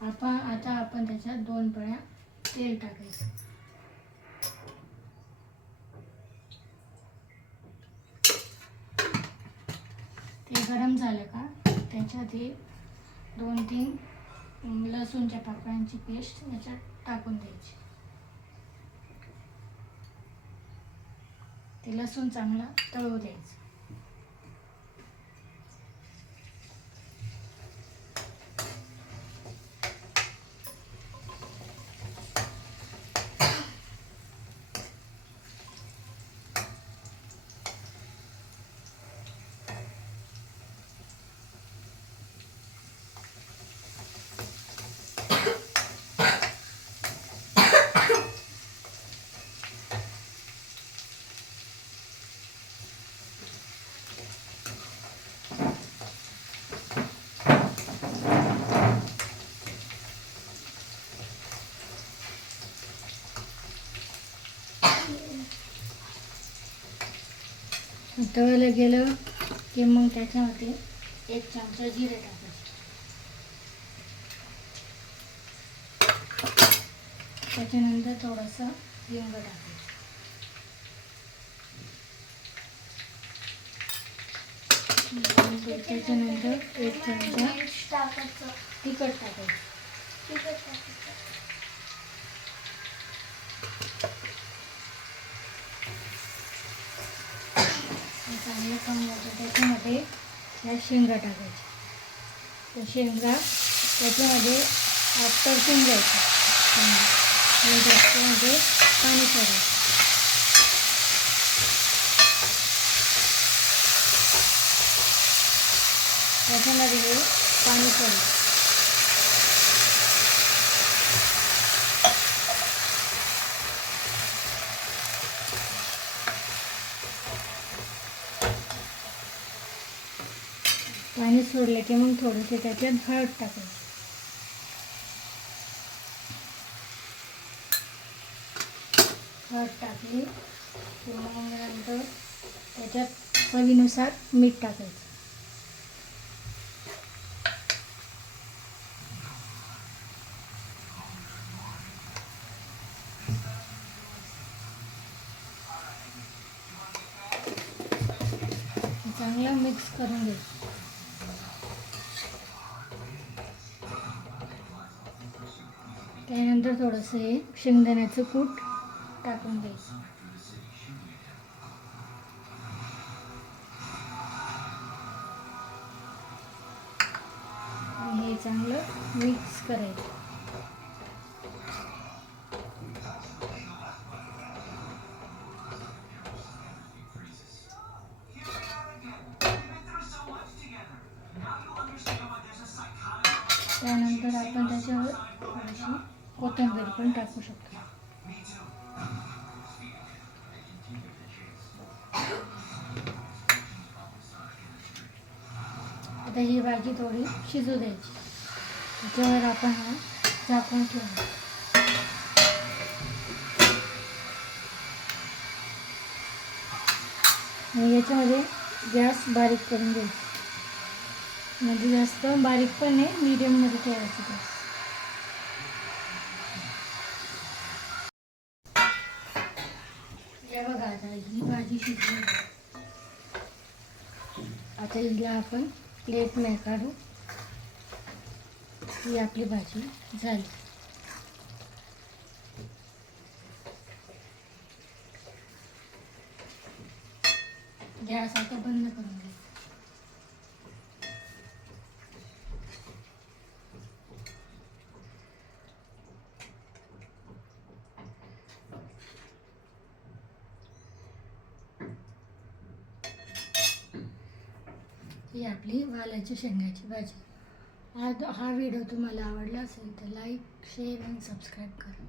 आता आपण त्याच्यात 2 पळ्या तेल टाकायचं. ते गरम झालं का त्याच्यात हे 2-3 लसूणच्या पाकळ्यांची पेस्ट याच्यात टाकून द्यायची. ते लसूण चांगला तळू द्यायचं. तळलं गेलं की मग त्याच्यामध्ये 1 चमचा जिरे टाकायचे. त्याच्यानंतर थोडंसं हिंग टाकायचं. त्याच्यानंतर 1 चमचा तिखट टाकायचं. चांगलं कमवतं. त्याच्यामध्ये या शेंगा टाकायच्या. त्या शेंगा त्याच्यामध्ये परतून घ्यायच्या. त्याच्यामध्ये पाणी सोडायचं. त्याच्यामध्ये पाणी सोडायचं. पाणी सोडलं की मग थोडंसं त्याच्यात हळद टाकायची. हळद टाकली की मग नंतर त्याच्यात चवीनुसार मीठ टाकायचं. चांगलं मिक्स करून घ्यायचं. त्यानंतर थोडंसं हे शेंगदाण्याचं कूट टाकून द्यायचं. हे चांगलं मिक्स करायचं. त्यानंतर आपण त्याच्यावर थोडीशी कोथिंबीर पण टाकू शकतो. आता ही भाजी थोडी शिजू द्यायची. त्याच्यावर आपण हा झाकून ठेवू. याच्यामध्ये गॅस बारीक करून घ्यायची. म्हणजे जास्त बारीक पण नाही, मीडियममध्ये ठेवायचं गॅस. हे बघा आता ही भाजी शिजली. आता हिला आपण प्लेटमध्ये काढू. ही आपली भाजी झाली. गॅस आता बंद करून घ्या. ही आपली वालाच्या शेंगाची भाजी. हा व्हिडिओ तुम्हाला आवडला असेल तर लाईक, शेअर आणि सबस्क्राईब करा.